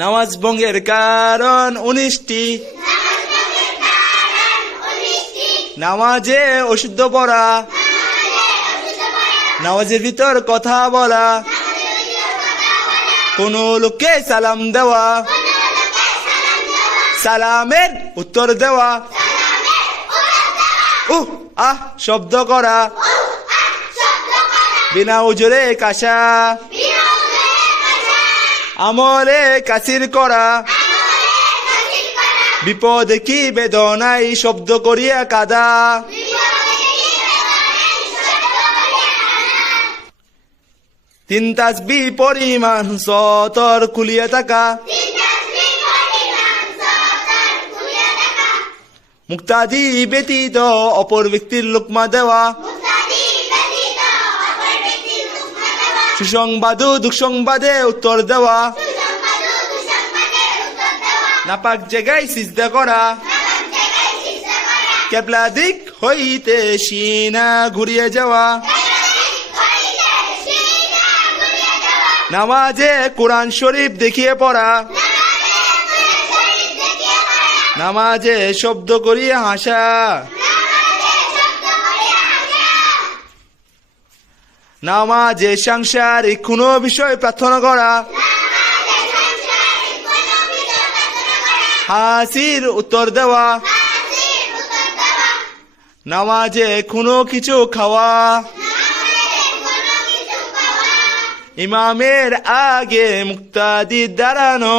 নামাজ ভঙ্গের কারণ 19টি। নামাজে অশুদ্ধ পড়া, নামাজের ভিতর কথা বলা, কোন লোককে সালাম দেওয়া, সালামের উত্তর দেওয়া, আহ শব্দ করা, বিনা উজরে কাশা, আমলে কাসির করা, বিপদে কি বেদনাই শব্দ করিয়া কাদা, তিন তাসবিহ পরিমাণ সতর খুলিয়া থাকা, মুক্তাদি ব্যতীত অপর ব্যক্তির লোকমা দেওয়া, সুসংবাদ দুঃসংবাদে উত্তর দেওয়া, নাপাক জায়গায় সিজদা করা, কেবলা দিক হইতে সিনা ঘুরিয়ে যাওয়া, নামাজে কোরআন শরীফ দেখিয়ে পড়া, নামাজে শব্দ করিয়া হাসা, নামাজে সাংসারিক কোনো বিষয় প্রার্থনা করা, হাসির উত্তর দেওয়া, নামাজে কোনো কিছু খাওয়া, ইমামের আগে মুক্তাদি দাঁড়ানো,